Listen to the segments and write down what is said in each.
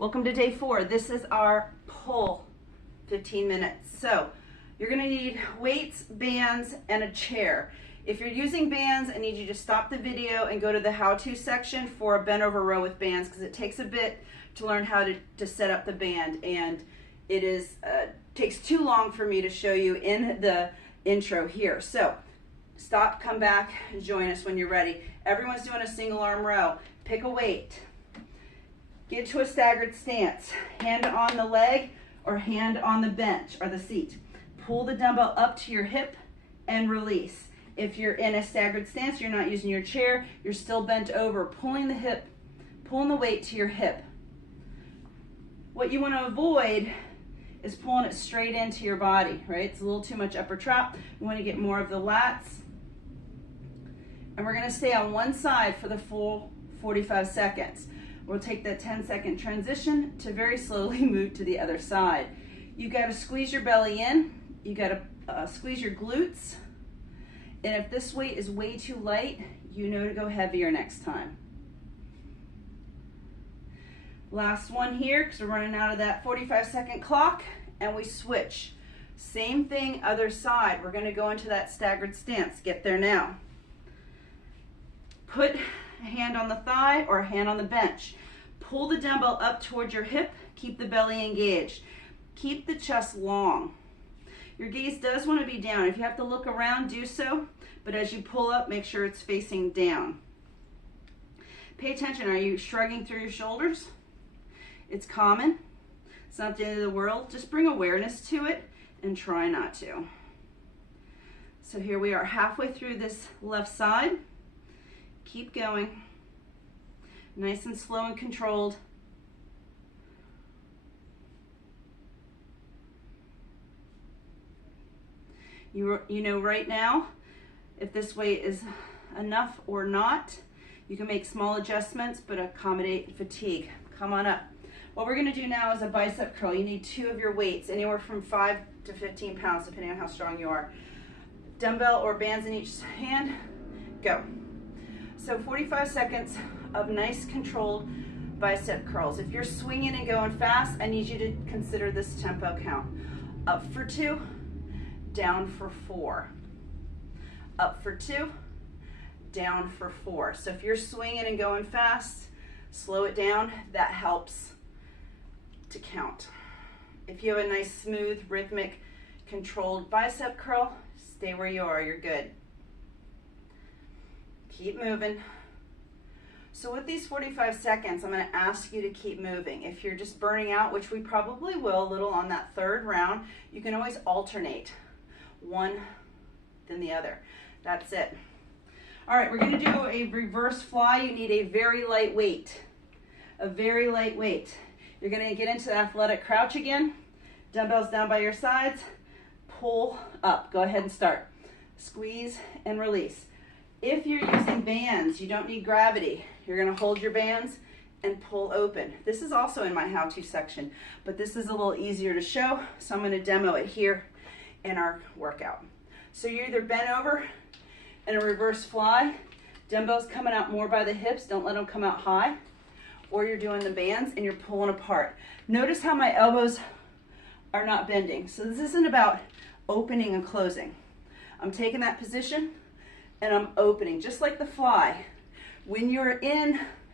Welcome to day 4. This is our pull 15 minutes. So you're going to need weights, bands, and a chair. If you're using bands, I need you to stop the video and go to the how-to section for a bent over row with bands, because it takes a bit to learn how to set up the band, and it is takes too long for me to show you in the intro here. So stop, come back, and join us when you're ready. Everyone's doing a single arm row. Pick a weight. Get to a staggered stance. Hand on the leg or hand on the bench or the seat. Pull the dumbbell up to your hip and release. If you're in a staggered stance, you're not using your chair, you're still bent over, pulling the weight to your hip. What you want to avoid is pulling it straight into your body, right? It's a little too much upper trap. You want to get more of the lats. And we're going to stay on one side for the full 45 seconds. We'll take that 10-second transition to very slowly move to the other side. You got to squeeze your belly in. You got to squeeze your glutes. And if this weight is way too light, you know to go heavier next time. Last one here, because we're running out of that 45-second clock, and we switch. Same thing, other side. We're going to go into that staggered stance. Get there now. Put a hand on the thigh or a hand on the bench. Pull the dumbbell up towards your hip. Keep the belly engaged. Keep the chest long. Your gaze does want to be down. If you have to look around, do so. But as you pull up, make sure it's facing down. Pay attention. Are you shrugging through your shoulders? It's common. It's not the end of the world. Just bring awareness to it and try not to. So here we are halfway through this left side. Keep going. Nice and slow and controlled. You know right now if this weight is enough or not. You can make small adjustments but accommodate fatigue. Come on up. What we're going to do now is a bicep curl. You need 2 of your weights, anywhere from 5 to 15 pounds depending on how strong you are. Dumbbell or bands in each hand. Go. So 45 seconds of nice controlled bicep curls. If you're swinging and going fast, I need you to consider this tempo count. Up for 2, down for 4. Up for 2, down for 4. So if you're swinging and going fast, slow it down. That helps to count. If you have a nice, smooth, rhythmic, controlled bicep curl, stay where you are. You're good. Keep moving. So with these 45 seconds, I'm going to ask you to keep moving. If you're just burning out, which we probably will a little on that third round, you can always alternate one then the other. That's it. All right, we're going to do a reverse fly. You need a very light weight. A very light weight. You're going to get into the athletic crouch again. Dumbbells down by your sides. Pull up. Go ahead and start. Squeeze and release. If you're using bands, you don't need gravity. You're going to hold your bands and pull open. This is also in my how-to section, but this is a little easier to show, so I'm going to demo it here in our workout. So you're either bent over in a reverse fly, dumbbells coming out more by the hips, don't let them come out high, or you're doing the bands and you're pulling apart. Notice how my elbows are not bending. So this isn't about opening and closing. I'm taking that position and I'm opening, just like the fly. When you're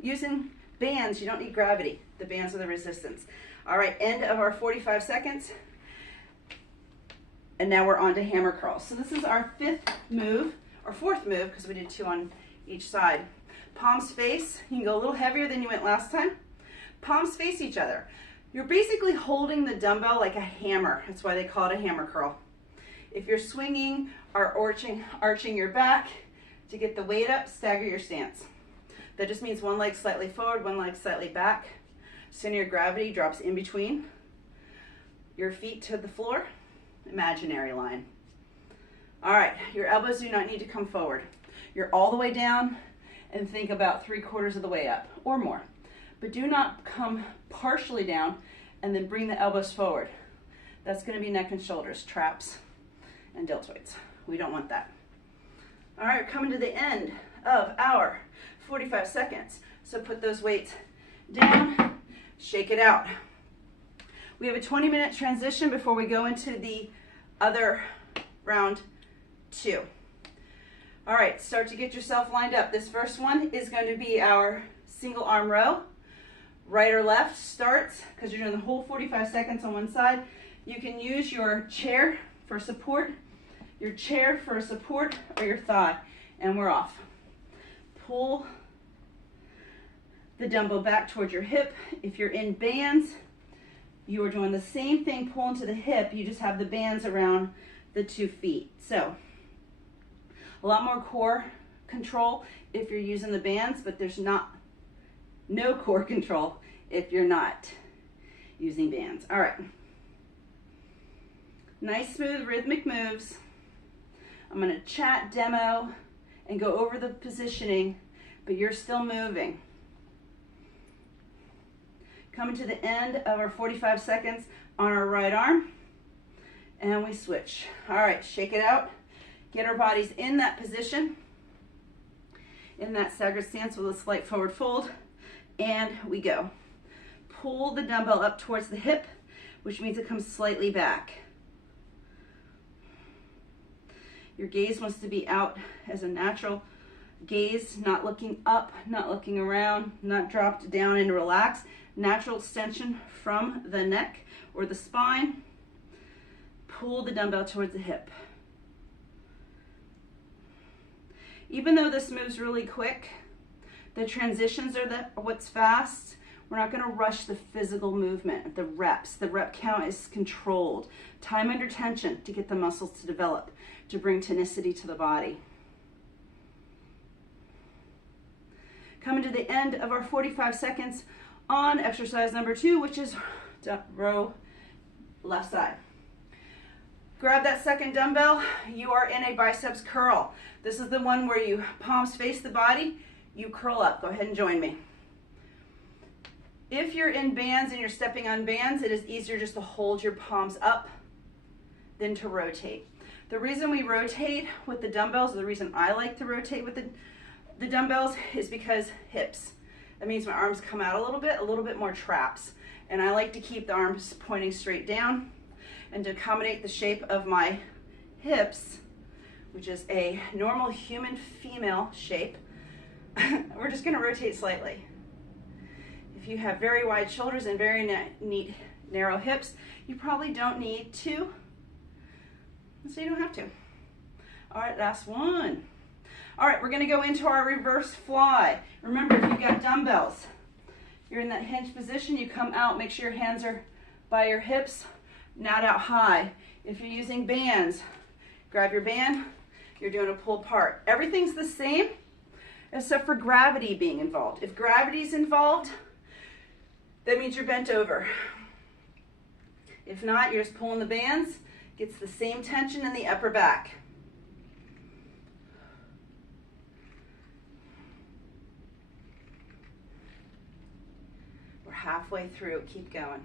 using bands, you don't need gravity. The bands are the resistance. All right, end of our 45 seconds. And now we're on to hammer curls. So this is our 4th move, because we did 2 on each side. Palms face. You can go a little heavier than you went last time. Palms face each other. You're basically holding the dumbbell like a hammer. That's why they call it a hammer curl. If you're swinging or arching your back to get the weight up, stagger your stance. That just means one leg slightly forward, one leg slightly back. Center of gravity drops in between your feet to the floor. Imaginary line. All right, your elbows do not need to come forward. You're all the way down and think about 3/4 of the way up or more. But do not come partially down and then bring the elbows forward. That's going to be neck and shoulders, traps, and deltoids. We don't want that. All right, we're coming to the end of our 45 seconds. So put those weights down, Shake it out. We have a 20-minute transition before we go into the other round 2. All right, start to get yourself lined up. This first one is going to be our single arm row. Right or left starts, because you're doing the whole 45 seconds on one side. You can use your chair for support, or your thigh, and we're off. Pull the dumbbell back towards your hip. If you're in bands, you are doing the same thing, pulling to the hip, you just have the bands around the 2 feet. So a lot more core control if you're using the bands, but there's no core control if you're not using bands. All right. Nice, smooth, rhythmic moves. I'm going to chat, demo, and go over the positioning, but you're still moving. Coming to the end of our 45 seconds on our right arm, and we switch. All right, shake it out. Get our bodies in that position, in that staggered stance with a slight forward fold, and we go. Pull the dumbbell up towards the hip, which means it comes slightly back. Your gaze wants to be out as a natural gaze, not looking up, not looking around, not dropped down and relaxed. Natural extension from the neck or the spine. Pull the dumbbell towards the hip. Even though this moves really quick, the transitions are what's fast. We're not going to rush the physical movement, the reps. The rep count is controlled. Time under tension to get the muscles to develop, to bring tonicity to the body. Coming to the end of our 45 seconds on exercise number 2, which is row left side. Grab that second dumbbell. You are in a biceps curl. This is the one where you palms face the body, you curl up. Go ahead and join me. If you're in bands and you're stepping on bands, it is easier just to hold your palms up than to rotate. The reason we rotate with the dumbbells, or the reason I like to rotate with the dumbbells, is because hips. That means my arms come out a little bit more traps. And I like to keep the arms pointing straight down, and to accommodate the shape of my hips, which is a normal human female shape, we're just going to rotate slightly. If you have very wide shoulders and very neat, narrow hips, you probably don't need to, so you don't have to. All right, last one. All right, we're going to go into our reverse fly. Remember, if you've got dumbbells, you're in that hinge position, you come out, make sure your hands are by your hips, not out high. If you're using bands, grab your band, you're doing a pull apart. Everything's the same except for gravity being involved. If gravity's involved, that means you're bent over. If not, you're just pulling the bands, gets the same tension in the upper back. We're halfway through, keep going.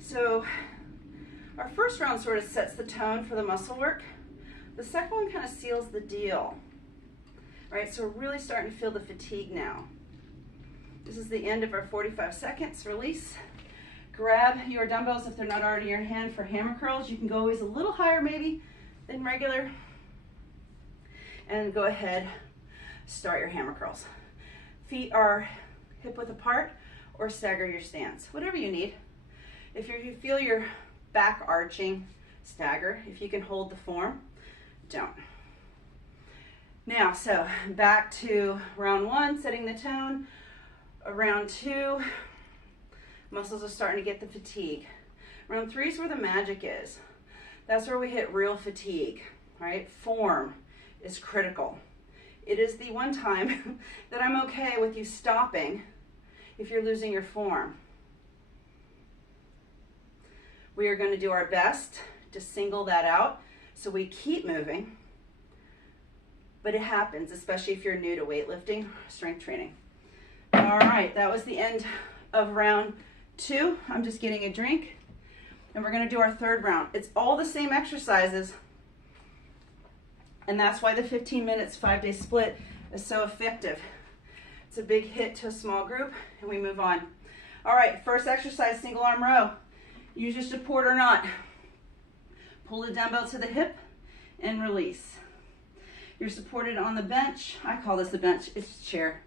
So our first round sort of sets the tone for the muscle work. The second one kind of seals the deal. All right, so we're really starting to feel the fatigue now. This is the end of our 45 seconds. Release. Grab your dumbbells if they're not already in your hand for hammer curls. You can go always a little higher maybe than regular. And go ahead, start your hammer curls. Feet are hip width apart or stagger your stance, whatever you need. If you feel your back arching, stagger. If you can hold the form, don't. Now, so back to round 1, setting the tone. Round 2, muscles are starting to get the fatigue. Round 3 is where the magic is. That's where we hit real fatigue, right? Form is critical. It is the one time that I'm okay with you stopping if you're losing your form. We are going to do our best to single that out so we keep moving, but it happens, especially if you're new to weightlifting, strength training. All right, that was the end of round 2. I'm just getting a drink, and we're going to do our third round. It's all the same exercises And that's why the 15 minutes 5-day split is so effective. It's a big hit to a small group, and we move on. All right, first exercise, single arm row. Use your support or not. Pull the dumbbell to the hip and release. You're supported on the bench. I call this a bench, it's a chair.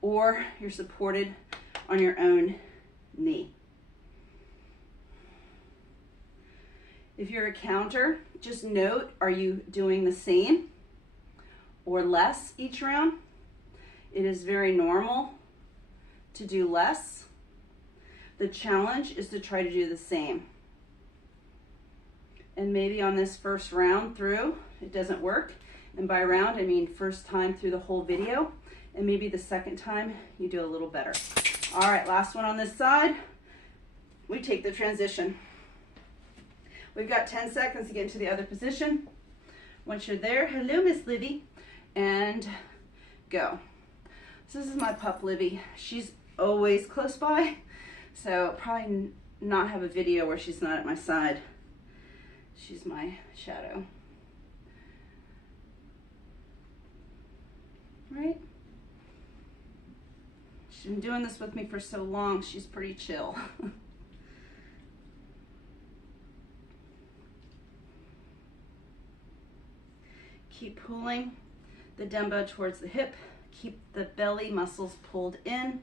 Or you're supported on your own knee. If you're a counter, just note, are you doing the same or less each round? It is very normal to do less. The challenge is to try to do the same. And maybe on this first round through, it doesn't work. And by round, I mean first time through the whole video. And maybe the second time, you do a little better. All right, last one on this side. We take the transition. We've got 10 seconds to get into the other position. Once you're there, hello, Miss Livy, and go. So this is my pup, Livy. She's always close by, so probably not have a video where she's not at my side. She's my shadow. Right? She's been doing this with me for so long, she's pretty chill. Keep pulling the dumbbell towards the hip. Keep the belly muscles pulled in.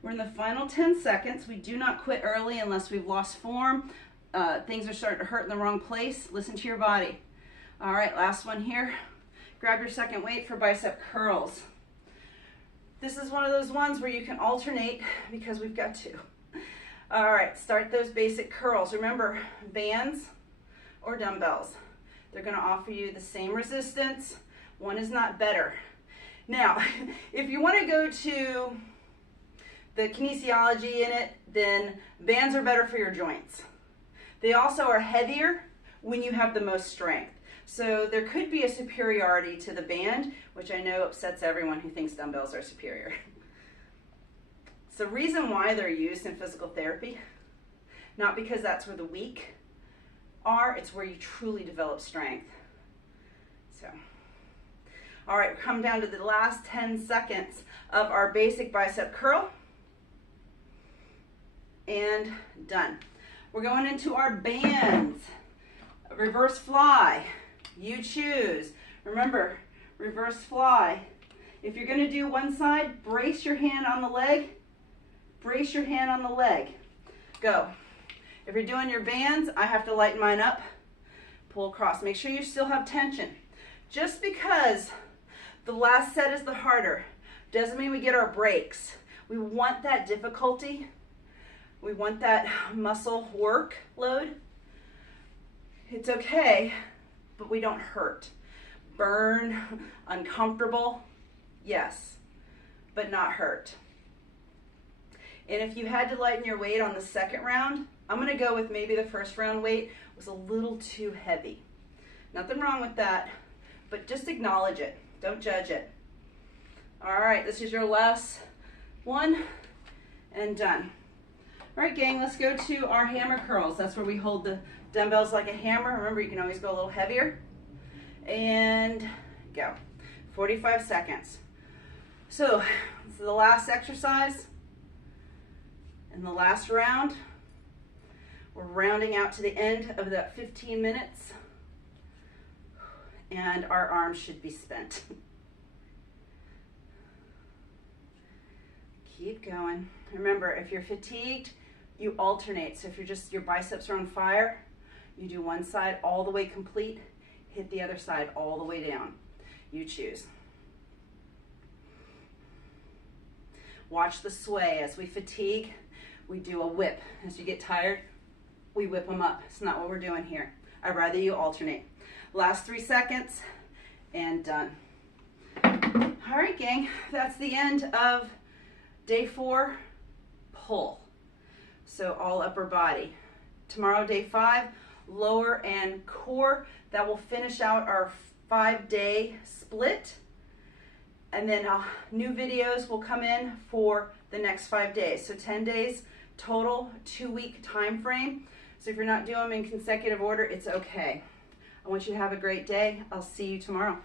We're in the final 10 seconds. We do not quit early unless we've lost form. Things are starting to hurt in the wrong place. Listen to your body. All right, last one here. Grab your second weight for bicep curls. This is one of those ones where you can alternate because we've got two. All right, start those basic curls. Remember, bands or dumbbells. They're gonna offer you the same resistance. One is not better. Now, if you wanna go to the kinesiology in it, then bands are better for your joints. They also are heavier when you have the most strength. So there could be a superiority to the band, which I know upsets everyone who thinks dumbbells are superior. It's the reason why they're used in physical therapy, not because that's where the weak are, it's where you truly develop strength. So, all right, come down to the last 10 seconds of our basic bicep curl, and done. We're going into our bands. Reverse fly, you choose. Remember, reverse fly. If you're gonna do one side, brace your hand on the leg, brace your hand on the leg. Go. If you're doing your bands, I have to lighten mine up. Pull across. Make sure you still have tension. Just because the last set is the harder doesn't mean we get our breaks. We want that difficulty. We want that muscle workload. It's okay, but we don't hurt. Burn, uncomfortable, yes, but not hurt. And if you had to lighten your weight on the second round, I'm gonna go with maybe the first round weight was a little too heavy. Nothing wrong with that, but just acknowledge it. Don't judge it. All right, this is your last one, and done. All right, gang, let's go to our hammer curls. That's where we hold the dumbbells like a hammer. Remember, you can always go a little heavier. And go. 45 seconds. So, this is the last exercise. And the last round. We're rounding out to the end of that 15 minutes. And our arms should be spent. Keep going. Remember, if you're fatigued, you alternate. So if you're just, your biceps are on fire, you do one side all the way complete, hit the other side all the way down. You choose. Watch the sway. As we fatigue, we do a whip. As you get tired, we whip them up. It's not what we're doing here. I'd rather you alternate. Last 3 seconds, and done. All right, gang, that's the end of day 4, pull. So all upper body. Tomorrow, day 5, lower and core. That will finish out our 5-day split. And then new videos will come in for the next 5 days. So 10 days total, 2-week time frame. So if you're not doing them in consecutive order, it's okay. I want you to have a great day. I'll see you tomorrow.